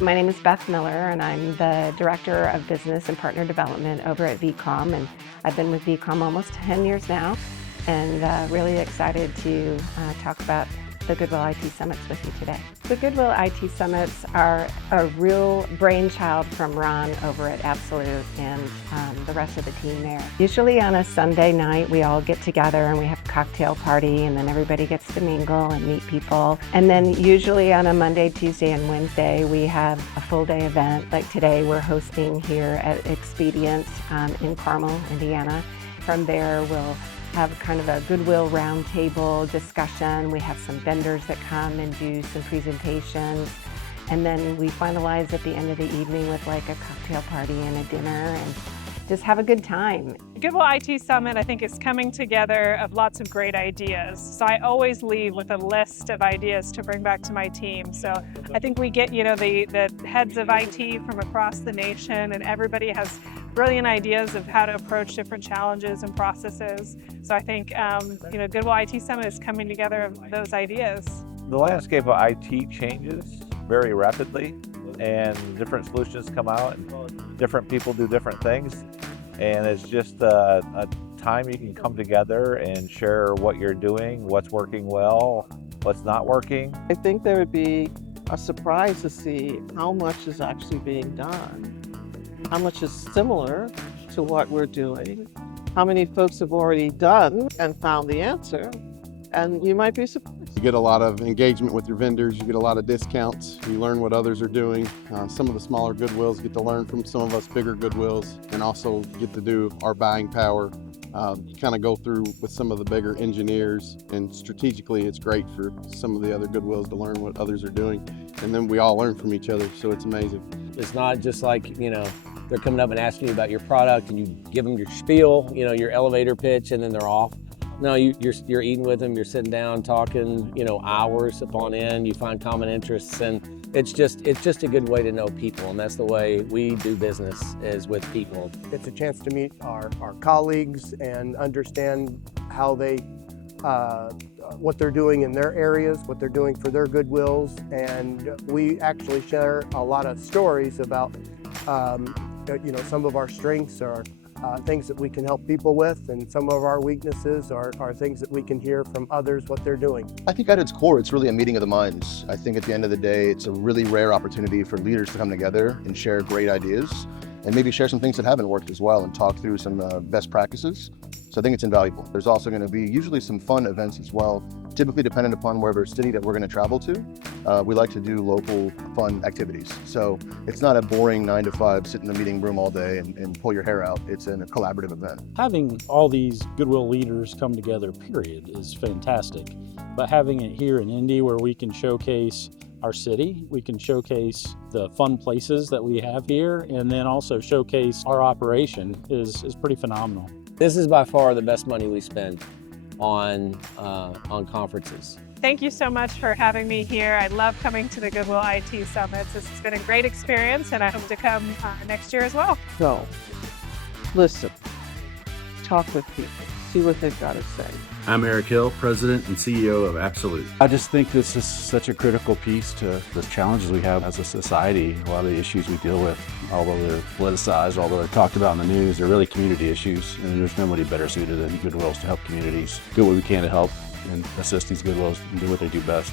My name is Beth Miller, and I'm the Director of Business and Partner Development over at vCom, and I've been with vCom almost 10 years now, and really excited to talk about the Goodwill IT Summits with you today. The Goodwill IT Summits are a real brainchild from Ron over at AppSalute and the rest of the team there. Usually on a Sunday night, we all get together and we have a cocktail party, and then everybody gets to mingle and meet people. And then usually on a Monday, Tuesday, and Wednesday, we have a full day event. Like today, we're hosting here at Expedient in Carmel, Indiana. From there, we'll have kind of a Goodwill roundtable discussion. We have some vendors that come and do some presentations. And then we finalize at the end of the evening with like a cocktail party and a dinner and just have a good time. Goodwill IT Summit, I think, is coming together of lots of great ideas. So I always leave with a list of ideas to bring back to my team. So I think we get, the heads of IT from across the nation, and everybody has brilliant ideas of how to approach different challenges and processes. So I think, Goodwill IT Summit is coming together of those ideas. The landscape of IT changes very rapidly, and different solutions come out, and different people do different things. And it's just a time you can come together and share what you're doing, what's working well, what's not working. I think there would be a surprise to see how much is actually being done, how much is similar to what we're doing, how many folks have already done and found the answer, and you might be surprised. You get a lot of engagement with your vendors, you get a lot of discounts, you learn what others are doing. Some of the smaller Goodwills get to learn from some of us bigger Goodwills, and also get to do our buying power. You kind of go through with some of the bigger engineers, and strategically it's great for some of the other Goodwills to learn what others are doing, and then we all learn from each other, so it's amazing. It's not just like, they're coming up and asking you about your product and you give them your spiel, your elevator pitch, and then they're off. No, you're eating with them, you're sitting down talking, hours upon end, you find common interests, and it's just a good way to know people, and that's the way we do business, is with people. It's a chance to meet our colleagues and understand how they, what they're doing in their areas, what they're doing for their Goodwills, and we actually share a lot of stories about, some of our strengths are things that we can help people with, and some of our weaknesses are things that we can hear from others what they're doing. I think at its core, it's really a meeting of the minds. I think at the end of the day, it's a really rare opportunity for leaders to come together and share great ideas, and maybe share some things that haven't worked as well, and talk through some best practices. So I think it's invaluable. There's also going to be usually some fun events as well, typically dependent upon wherever city that we're going to travel to. We like to do local fun activities. So it's not a boring 9 to 5, sit in the meeting room all day and pull your hair out. It's a collaborative event. Having all these Goodwill leaders come together, period, is fantastic. But having it here in Indy, where we can showcase our city, we can showcase the fun places that we have here, and then also showcase our operation is pretty phenomenal. This is by far the best money we spend on conferences. Thank you so much for having me here. I love coming to the Goodwill IT Summits. This has been a great experience, and I hope to come next year as well. So, listen, talk with people, see what they've got to say. I'm Eric Hill, President and CEO of AppSalute. I just think this is such a critical piece to the challenges we have as a society. A lot of the issues we deal with, although they're politicized, although they're talked about in the news, they're really community issues, and there's nobody better suited than Goodwills to help communities do what we can to help and assist these Goodwills and do what they do best.